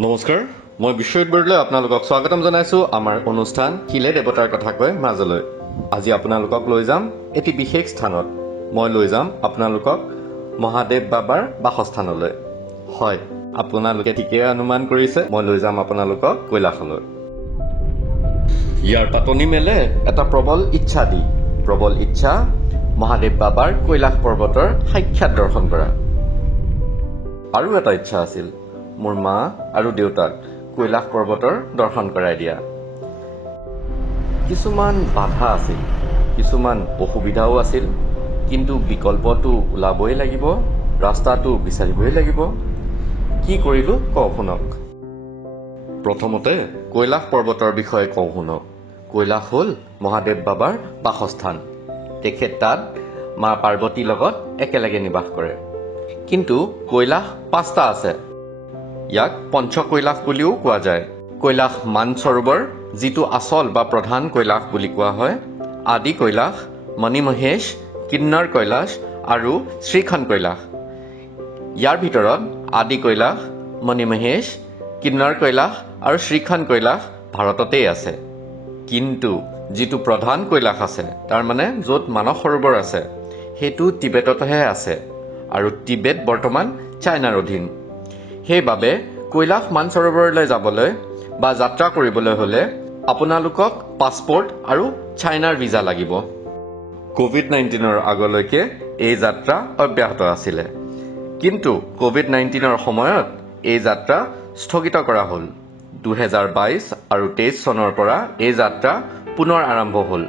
নমস্কাৰ, মই বিশ্ববিদ্যালয়লৈ আপোনালোকক স্বাগতম জনাইছোঁ আমাৰ অনুষ্ঠান শিলে দেৱতাৰ কথা কৈ মাজলৈ। আজি আপোনালোকক লৈ যাম এটি বিশেষ স্থানত। মই লৈ যাম আপোনালোকক মহাদেৱ বাবাৰ বাসস্থানলৈ। হয়, আপোনালোকে ঠিকেই অনুমান কৰিছে, মই লৈ যাম আপোনালোকক কৈলাশলৈ। ইয়াৰ পাতনি মেলে এটা প্ৰবল ইচ্ছা মহাদেৱ বাবাৰ কৈলাশ পৰ্বতৰ সাক্ষাৎ দৰ্শন কৰা। আৰু এটা ইচ্ছা আছিল মোৰ মা আৰু দেউতাক কৈলাশ পৰ্বতৰ দৰ্শন কৰাই দিয়া। কিছুমান বাধা আছিল, কিছুমান অসুবিধাও আছিল, কিন্তু বিকল্পটো ওলাবই লাগিব, ৰাস্তাটো বিচাৰিবই লাগিব। কি কৰিলোঁ কওঁ শুনক। প্ৰথমতে কৈলাশ পৰ্বতৰ বিষয়ে কওঁ শুনক। কৈলাশ হ'ল মহাদেৱ বাবাৰ বাসস্থান। তেখেত তাত মা পাৰ্বতীৰ লগত একেলগে নিবাস কৰে। কিন্তু কৈলাশ 5টা আছে। ইয়াক পঞ্চকৈলাশ বুলিও কোৱা যায়। কৈলাশ মানসৰোবৰ, যিটো আচল বা প্ৰধান কৈলাশ বুলি কোৱা হয়, আদি কৈলাশ, মণিমহেশ, কিন্নৰ কৈলাশ আৰু শ্ৰীখন কৈলাশ। ইয়াৰ ভিতৰত আদি কৈলাশ, মণিমহেশ, কিন্নৰ কৈলাশ আৰু শ্ৰীখন কৈলাশ ভাৰততেই আছে। কিন্তু যিটো প্ৰধান কৈলাশ আছে, তাৰমানে য'ত মানস সৰোবৰ আছে, সেইটো টিবেটতহে আছে আৰু টিবেট বৰ্তমান চাইনাৰ অধীন। সেইবাবে কৈলাশ মানসৰোবৰলৈ যাবলৈ বা যাত্ৰা কৰিবলৈ হ'লে আপোনালোকক পাছপৰ্ট আৰু চাইনাৰ ভিজা লাগিব। COVID-19ৰ আগলৈকে এই যাত্ৰা অব্যাহত আছিলে। কিন্তু COVID-19ৰ সময়ত এই যাত্ৰা স্থগিত কৰা হ'ল। 2022 আৰু 23 চনৰ পৰা এই যাত্ৰা পুনৰ আৰম্ভ হ'ল।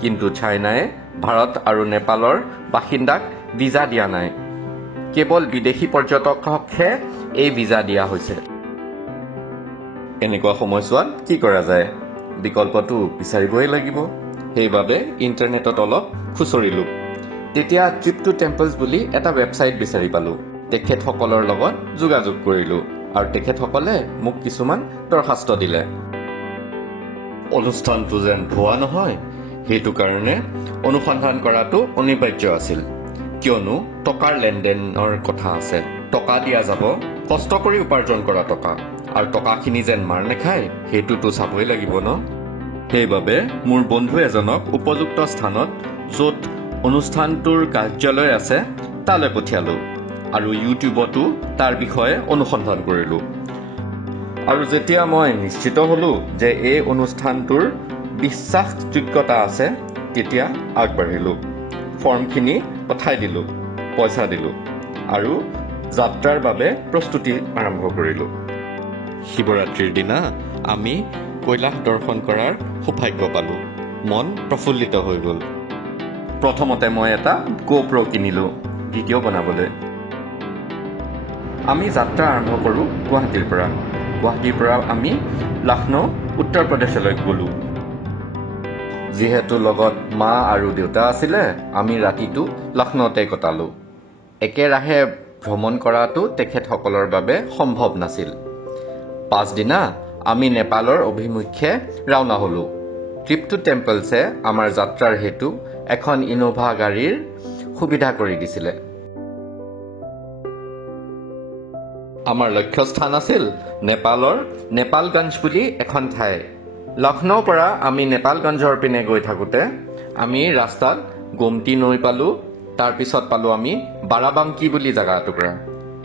কিন্তু চাইনাই ভাৰত আৰু নেপালৰ বাসিন্দাক ভিজা দিয়া নাই। কেৱল বিদেশী পৰ্যটককহে এই ভিজা দিয়া হৈছে। এনেকুৱা সময়ছোৱাত কি কৰা যায়? বিকল্পটো বিচাৰিবই লাগিব। সেইবাবে ইণ্টাৰনেটত অলপ খুচৰিলোঁ। তেতিয়া ট্ৰিপ টু টেম্পলছ বুলি এটা ৱেবছাইট বিচাৰি পালোঁ। তেখেতসকলৰ লগত যোগাযোগ কৰিলোঁ আৰু তেখেতসকলে মোক কিছুমান দৰখাস্ত দিলে। অনুষ্ঠানটো যেন ভুৱা নহয়, সেইটো কাৰণে অনুসন্ধান কৰাটো অনিবাৰ্য আছিল। কিয়নো টকাৰ লেনদেনৰ কথা আছে। টকা দিয়া যাব, কষ্ট কৰি উপাৰ্জন কৰা টকা, আৰু টকাখিনি যেন মাৰ নাখায়, সেইটোতো চাবই লাগিব ন। সেইবাবে মোৰ বন্ধু এজনক উপযুক্ত স্থানত, য'ত অনুষ্ঠানটোৰ কাৰ্যালয় আছে, তালৈ পঠিয়ালোঁ আৰু ইউটিউবতো তাৰ বিষয়ে অনুসন্ধান কৰিলোঁ। আৰু যেতিয়া মই নিশ্চিত হ'লোঁ যে এই অনুষ্ঠানটোৰ বিশ্বাসযোগ্যতা আছে, তেতিয়া আগবাঢ়িলোঁ। ফৰ্মখিনি পঠাই দিলোঁ, পইচা দিলোঁ আৰু যাত্ৰাৰ বাবে প্ৰস্তুতি আৰম্ভ কৰিলোঁ। শিৱৰাত্ৰিৰ দিনা আমি কৈলাশ দৰ্শন কৰাৰ সৌভাগ্য পালোঁ। মন প্ৰফুল্লিত হৈ গ'ল। প্ৰথমতে মই এটা GoPro কিনিলোঁ ভিডিঅ' বনাবলৈ। আমি যাত্ৰা আৰম্ভ কৰোঁ গুৱাহাটীৰ পৰা। গুৱাহাটীৰ পৰা আমি লক্ষ্ণৌ, উত্তৰ প্ৰদেশলৈ গ'লোঁ। যিহেতু লগত মা আৰু দেউতা আছিলে, আমি ৰাতিটো লক্ষ্ণৌতে কটালোঁ। একেৰাহে ভ্ৰমণ কৰাটো তেখেতসকলৰ বাবে সম্ভৱ নাছিল। পাছদিনা আমি নেপালৰ অভিমুখে ৰাওনা হ'লোঁ। ট্ৰিপ টু টেম্পলছে আমাৰ যাত্ৰাৰ হেতু এখন ইনোভা গাড়ীৰ সুবিধা কৰি দিছিলে। আমাৰ লক্ষ্যস্থান আছিল নেপালৰ নেপালগঞ্জ বুলি এখন ঠাই। লক্ষ্ণৌৰ পৰা আমি নেপালগঞ্জৰ পিনে গৈ থাকোঁতে আমি ৰাস্তাত গোমতী নৈ পালোঁ। তাৰপিছত পালোঁ আমি বাৰাবাংকী বুলি জেগা টুকুৰা।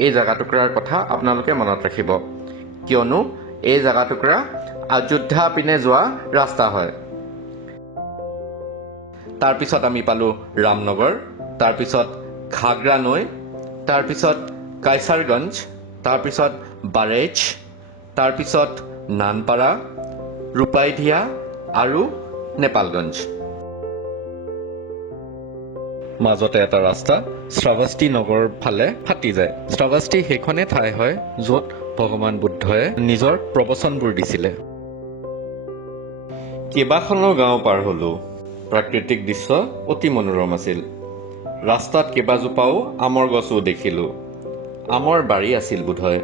এই জেগা টুকুৰাৰ কথা আপোনালোকে মনত ৰাখিব, কিয়নো এই জেগা টুকুৰা অযোধ্যা পিনে যোৱা ৰাস্তা হয়। তাৰপিছত আমি পালোঁ ৰামনগৰ, তাৰপিছত ঘাগৰা নৈ, তাৰপিছত কাইচাৰগঞ্জ, তাৰপিছত বাৰেজ, তাৰপিছত নানপাৰা, ৰূপাইধিয়া আৰু নেপালগঞ্জ। মাজতে এটা ৰাস্তা শ্ৰাৱস্তী নগৰ ফালে ফাটি যায়। শ্ৰাৱস্তী সেইখনে ঠাই হয় য'ত ভগৱান বুদ্ধই নিজৰ প্ৰবচনবোৰ দিছিলে। কেইবাখনো গাঁও পাৰ হ'লোঁ। প্ৰাকৃতিক দৃশ্য অতি মনোৰম আছিল। ৰাস্তাত কেইবাজোপাও আমৰ গছো দেখিলোঁ। আমৰ বাৰী আছিল বোধহয়।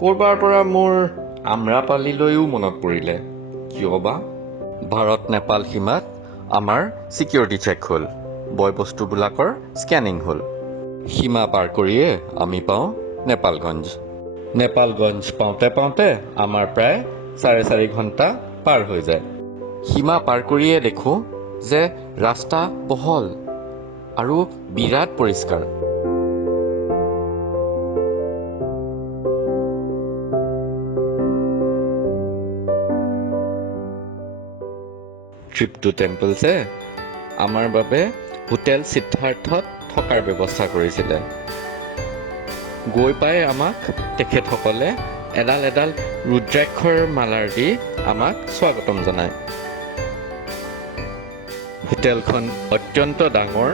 ক'ৰবাৰ পৰা মোৰ আমৰাপালিলৈও মনত পৰিলে। কিয় বা? ভাৰত নেপাল সীমাত আমাৰ ছিকিউৰিটি চেক হ'ল। বয়-বস্তুবিলাকৰ স্কেনিং হ'ল। সীমা পাৰ কৰিয়ে আমি পাওঁ নেপালগঞ্জ। নেপালগঞ্জ পাওঁতে পাওঁতে আমাৰ প্ৰায় 4.5 ঘণ্টা পাৰ হৈ যায়। সীমা পাৰ কৰিয়ে দেখোঁ যে ৰাস্তা বহল আৰু বিৰাট পৰিষ্কাৰ। ট্ৰিপ টু টেম্পলছে আমাৰ বাবে হোটেল সিদ্ধাৰ্থত থকাৰ ব্যৱস্থা কৰিছিলে। গৈ পাই আমাক তেখেতসকলে এডাল এডাল ৰুদ্ৰাক্ষৰ মালাৰ দি আমাক স্বাগতম জনায়। হোটেলখন অত্যন্ত ডাঙৰ,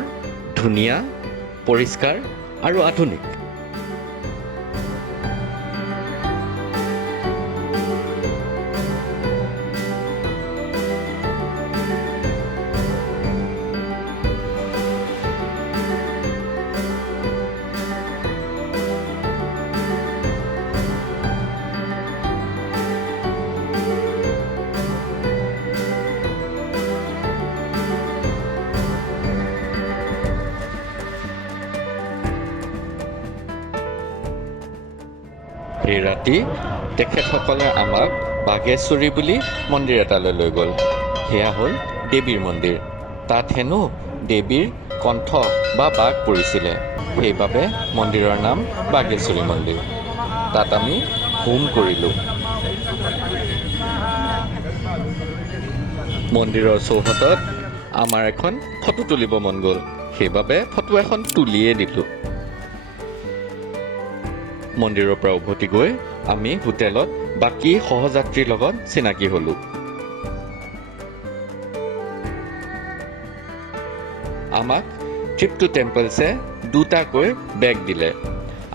ধুনীয়া, পৰিষ্কাৰ আৰু আধুনিক। সেই ৰাতি তেখেতসকলে আমাক বাঘেশ্বৰী বুলি মন্দিৰ এটালৈ লৈ গ'ল। সেয়া হ'ল দেৱীৰ মন্দিৰ। তাত হেনো দেৱীৰ কণ্ঠ বা বাঘ পৰিছিলে, সেইবাবে মন্দিৰৰ নাম বাঘেশ্বৰী মন্দিৰ। তাত আমি হোম কৰিলোঁ। মন্দিৰৰ চৌহদত আমাৰ এখন ফটো তুলিব মন গ'ল, সেইবাবে ফটো এখন তুলিয়ে দিলোঁ। মন্দিৰৰ পৰা উভতি গৈ আমি হোটেলত বাকী সহযাত্ৰীৰ লগত চিনাকি হ'লোঁ। আমাক ট্ৰিপ টু টেম্পলছে দুটাকৈ বেগ দিলে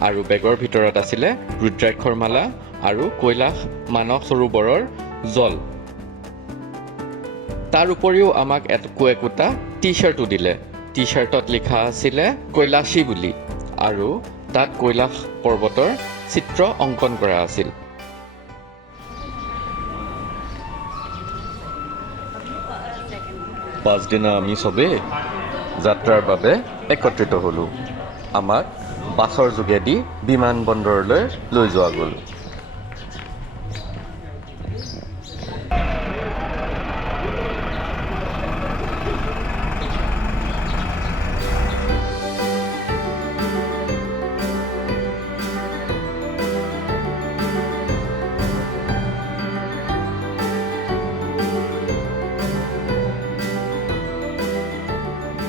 আৰু বেগৰ ভিতৰত আছিলে ৰুদ্ৰাক্ষৰ মালা আৰু কৈলাশ মানসৰোবৰৰ জল। তাৰ উপৰিও আমাক একোটা টি-শ্বাৰ্টো দিলে। টি-শ্বাৰ্টত লিখা আছিলে কৈলাশী বুলি আৰু তাত কৈলাশ পৰ্বতৰ চিত্ৰ অংকন কৰা আছিল। পাছদিনা আমি চবেই যাত্ৰাৰ বাবে একত্ৰিত হ'লোঁ। আমাক বাছৰ যোগেদি বিমানবন্দৰলৈ লৈ যোৱা গ'ল।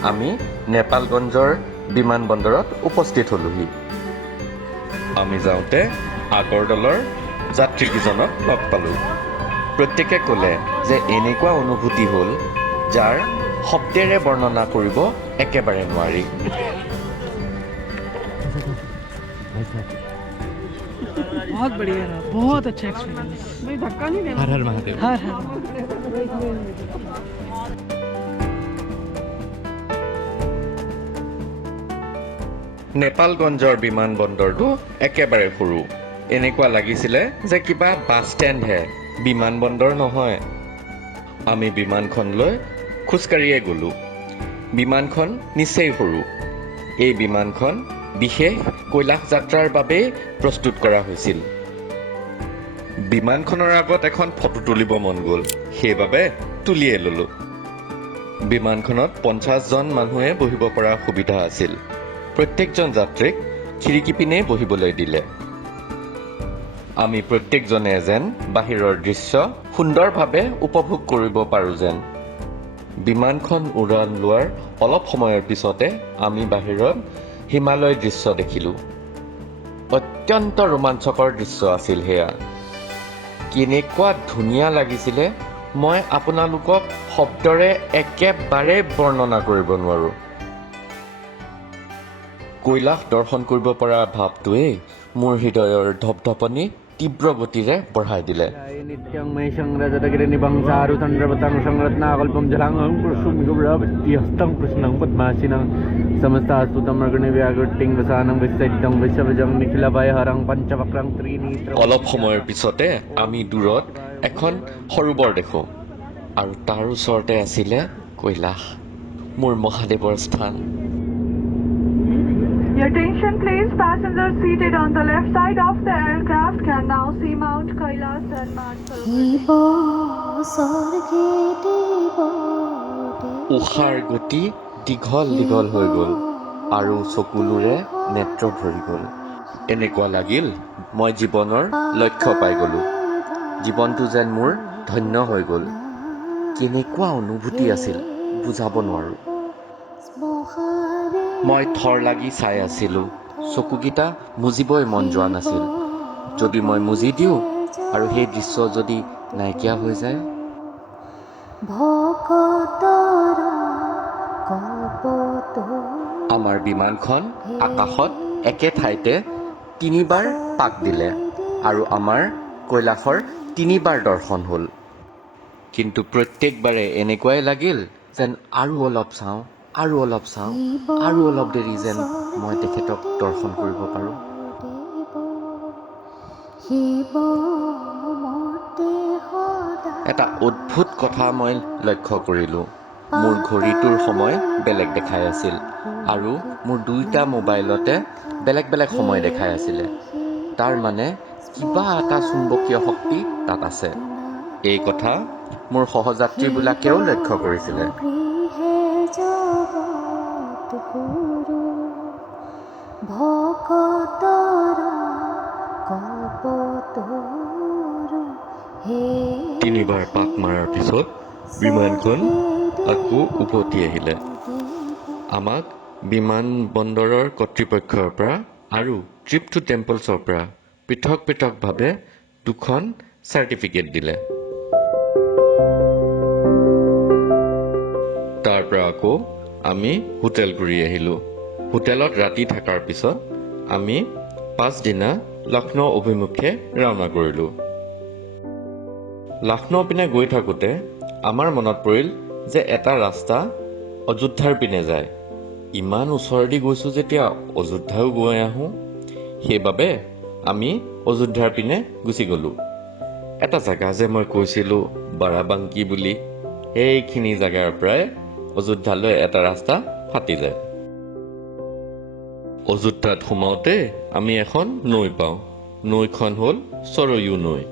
আমি নেপালগঞ্জৰ বিমানবন্দৰত উপস্থিত হ'লোহি। আমি যাওঁতে আগৰ দলৰ যাত্ৰীকেইজনক লগ পালোঁ। প্ৰত্যেকে ক'লে যে এনেকুৱা অনুভূতি হ'ল যাৰ শব্দেৰে বৰ্ণনা কৰিব একেবাৰে নোৱাৰি। बहुत बढ़िया रहा, बहुत अच्छा एक्सपीरियंस। धक्का नहीं देना। हर हर महादेव। हर हर নেপালগঞ্জৰ বিমানবন্দৰটো একেবাৰে সৰু। এনেকুৱা লাগিছিলে যে কিবা বাছ ষ্টেণ্ডহে, বিমানবন্দৰ নহয়। আমি বিমানখনলৈ খোজকাঢ়িয়ে গ'লোঁ। বিমানখন নিচেই সৰু। এই বিমানখন বিশেষ কৈলাশ যাত্ৰাৰ বাবেই প্ৰস্তুত কৰা হৈছিল। বিমানখনৰ আগত এখন ফটো তুলিব মন গ'ল, সেইবাবে তুলিয়ে ল'লোঁ। বিমানখনত 50 জন মানুহে বহিব পৰা সুবিধা আছিল। প্ৰত্যেকজন যাত্ৰীক খিৰিকী পিনে বহিবলৈ দিলে। আমি প্ৰত্যেকজনে যেন বাহিৰৰ দৃশ্য সুন্দৰভাৱে উপভোগ কৰিব পাৰোঁ যেন। বিমানখন উৰণ লোৱাৰ অলপ সময়ৰ পিছতে আমি বাহিৰত হিমালয় দৃশ্য দেখিলোঁ। অত্যন্ত ৰোমাঞ্চকৰ দৃশ্য আছিল সেয়া। কেনেকুৱা ধুনীয়া লাগিছিলে, মই আপোনালোকক শব্দৰে একেবাৰে বৰ্ণনা কৰিব নোৱাৰোঁ। কৈলাশ দৰ্শন কৰিব পৰা ভাৱটোৱেই মোৰ হৃদয়ৰ ধপধপনি তীব্ৰ গতিৰে বঢ়াই দিলে। অলপ সময়ৰ পিছতে আমি দূৰত এখন সৰোবৰ দেখোঁ আৰু তাৰ ওচৰতে আছিলে কৈলাশ, মোৰ মহাদেৱৰ স্থান। Your attention please, passengers seated on the left side of the aircraft can now see Mount Kailash and Mansarovar. উষাৰ গতি দীঘল দীঘল হৈ গ'ল আৰু চকুলোৰে নেত্ৰ ভৰি গ'ল। এনেকুৱা লাগিল মই জীৱনৰ লক্ষ্য পাই গ'লো। জীৱনটো যেন মোৰ ধন্য হৈ গ'ল। কেনেকুৱা অনুভূতি আছিল বুজাব নোৱাৰো। মই থৰ লাগি চাই আছিলোঁ। চকুকেইটা মুজিবই মন যোৱা নাছিল। যদি মই মুজি দিওঁ আৰু সেই দৃশ্য যদি নাইকিয়া হৈ যায়। আমাৰ বিমানখন আকাশত একে ঠাইতে 3বাৰ পাক দিলে আৰু আমাৰ কৈলাশৰ 3বাৰ দৰ্শন হ'ল। কিন্তু প্ৰত্যেকবাৰে এনেকুৱাই লাগিল যেন আৰু অলপ চাওঁ আৰু অলপ চাওঁ আৰু অলপ দেৰি যেন মই তেখেতক দৰ্শন কৰিব পাৰোঁ। এটা অদ্ভুত কথা মই লক্ষ্য কৰিলোঁ। মোৰ ঘড়ীটোৰ সময় বেলেগ দেখাই আছিল আৰু মোৰ 2টা মোবাইলতে বেলেগ বেলেগ সময় দেখাই আছিলে। তাৰ মানে কিবা এটা চুম্বকীয় শক্তি তাত আছে। এই কথা মোৰ সহযাত্ৰীবিলাকেও লক্ষ্য কৰিছিলে। তিনিবাৰ পাক মৰাৰ পিছত বিমানখন আকৌ উভতি আহিলে। আমাক বিমানবন্দৰৰ কৰ্তৃপক্ষৰ পৰা আৰু ট্ৰিপ টু টেম্পলছৰ পৰা পৃথক পৃথকভাৱে 2খন চাৰ্টিফিকেট দিলে। তাৰ পৰা আকৌ আমি হোটেল ঘূৰি আহিলোঁ। হোটেলত ৰাতি থকাৰ পিছত আমি পাছদিনা লক্ষ্ণৌ অভিমুখে ৰাওনা কৰিলোঁ। লক্ষ্ণৌ পিনে গৈ থাকোঁতে আমাৰ মনত পৰিল যে এটা ৰাস্তা অযোধ্যাৰ পিনে যায়। ইমান ওচৰেদি গৈছোঁ যেতিয়া অযোধ্যাও গৈ আহোঁ। সেইবাবে আমি অযোধ্যাৰ পিনে গুচি গ'লোঁ। এটা জেগা যে মই কৈছিলোঁ বাৰাবাংকি বুলি, সেইখিনি জেগাৰ পৰাই অযোধ্যালৈ এটা ৰাস্তা ফাটি যায়। অযোধ্যাত সোমাওঁতে আমি এখন নৈ পাওঁ। নৈখন হ'ল সৰয়ূ নৈ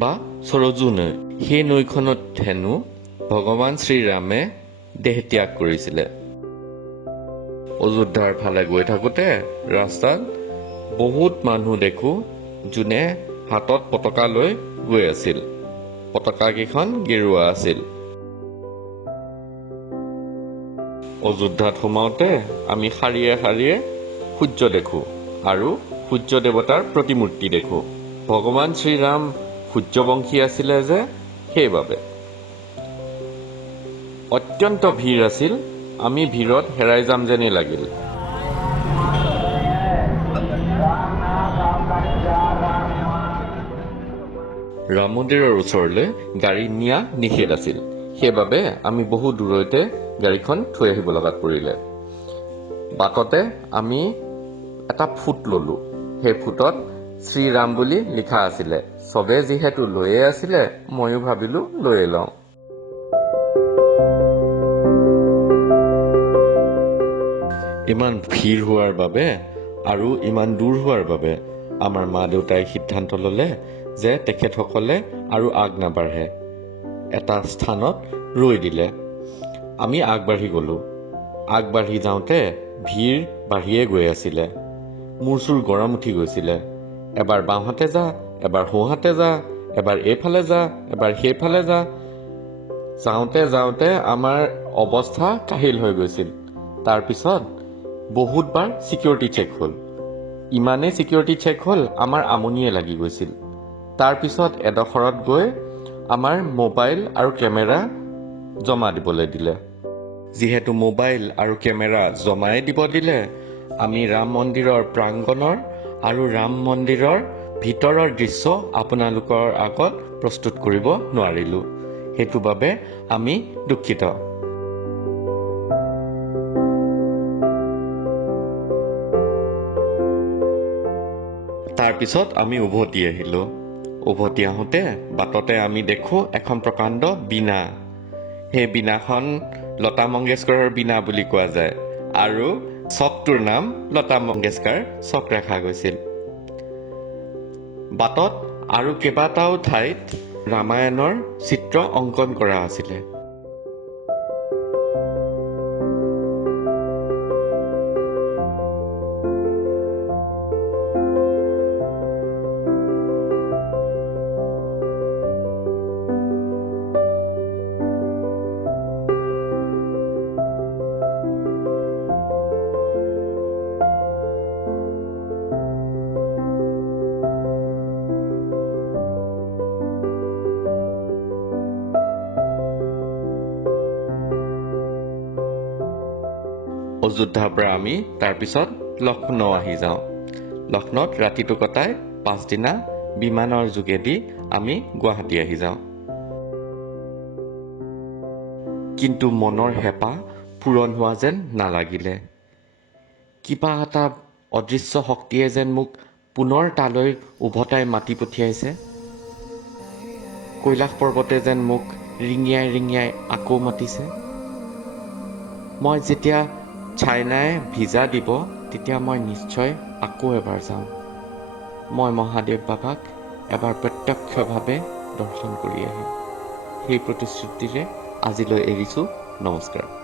বা সৰজু নৈ। সেই নৈখনত হেনো ভগৱান শ্ৰীৰামে দেহ ত্যাগ কৰিছিলে। অযোধ্যাৰ ফালে গৈ থাকোঁতে ৰাস্তাত বহুত মানুহ দেখোঁ যোনে হাতত পতাকা লৈ গৈ আছিল। পতাকাকেইখন গেৰুৱা আছিল। অযোধ্যাত সোমাওঁতে আমি শাৰীয়ে শাৰীয়ে সূৰ্য দেখোঁ আৰু সূৰ্য দেৱতাৰ প্ৰতিমূৰ্তি দেখোঁ। ভগৱান শ্ৰীৰাম সূৰ্যবংশী আছিলে যে সেইবাবে। অত্যন্ত ভিৰ আছিল। আমি ভিৰত হেৰাই যাম যেনেই লাগিল। ৰাম মন্দিৰৰ ওচৰলৈ গাড়ী নিয়া নিষেধ আছিল। সেইবাবে আমি বহু দূৰৈতে গাড়ীখন থৈ আহিব লগাত পৰিলে। বাটতে আমি এটা ফুট ল'লোঁ। সেই ফুটত শ্ৰীৰাম বুলি লিখা আছিলে। চবে যিহেতু লৈয়ে আছিলে ময়ো ভাবিলোঁ লৈয়ে লওঁ। ইমান ভিৰ হোৱাৰ বাবে আৰু ইমান দূৰ হোৱাৰ বাবে আমাৰ মা দেউতাই সিদ্ধান্ত ল'লে যে তেখেতসকলে আৰু আগ নাবাঢ়ে। এটা স্থানত ৰৈ দিলে। আমি আগবাঢ়ি গ'লোঁ। আগবাঢ়ি যাওঁতে ভিৰ বাঢ়িয়ে গৈ আছিলে। মোৰ চুৰ গৰম উঠি গৈছিলে। এবাৰ বাওঁহাতে যা, এবাৰ সোঁহাতে যা, এবাৰ এইফালে যা, এবাৰ সেইফালে যা। যাওঁতে যাওঁতে আমাৰ অৱস্থা কাহিল হৈ গৈছিল। তাৰপিছত বহুতবাৰ ছিকিউৰিটি চেক হ'ল। ইমানেই ছিকিউৰিটি চেক হ'ল আমাৰ আমনিয়ে লাগি গৈছিল। তাৰপিছত এডোখৰত গৈ আমাৰ মোবাইল আৰু কেমেৰা জমা দিবলৈ দিলে। যিহেতু মোবাইল আৰু কেমেৰা জমাই দিব দিলে, আমি ৰাম মন্দিৰৰ প্ৰাংগণৰ আৰু ৰাম মন্দিৰৰ ভিতৰৰ দৃশ্য আপোনালোকৰ আগত প্ৰস্তুত কৰিব নোৱাৰিলোঁ। সেইটো বাবে আমি দুখিত। তাৰপিছত আমি উভতি আহিলোঁ। উভতি আহোঁতে বাটতে আমি দেখোঁ এখন প্ৰকাণ্ড বীণা। সেই বীণাখন লতা মংগেশকাৰৰ বীণা বুলি কোৱা যায় আৰু চকটোৰ নাম লতা মংগেশকাৰ চক ৰখা গৈছিল। বাটত আৰু কেইবাটাও ঠাইত ৰামায়ণৰ চিত্ৰ অংকন কৰা আছিলে। অযোধ্যাৰ পৰা আমি তাৰপিছত লক্ষ্ণৌ আহি যাওঁ। লক্ষ্ণৌত ৰাতিটো কটাই পাছদিনা বিমানৰ যোগেদি আমি গুৱাহাটী আহি যাওঁ। কিন্তু মনৰ হেঁপাহ পূৰণ হোৱা যেন নালাগিলে। কিবা এটা অদৃশ্য শক্তিয়ে যেন মোক পুনৰ তালৈ উভতাই মাতি পঠিয়াইছে। কৈলাশ পৰ্বতে যেন মোক ৰিঙিয়াই ৰিঙিয়াই আকৌ মাতিছে। মই যেতিয়া চাইনাই ভিজা দিব তেতিয়া মই নিশ্চয় আকৌ এবাৰ যাম। মই মহাদেৱ বাবাক এবাৰ প্ৰত্যক্ষভাৱে দৰ্শন কৰি আহিম। সেই প্ৰতিশ্ৰুতিৰে আজিলৈ এৰিছোঁ। নমস্কাৰ।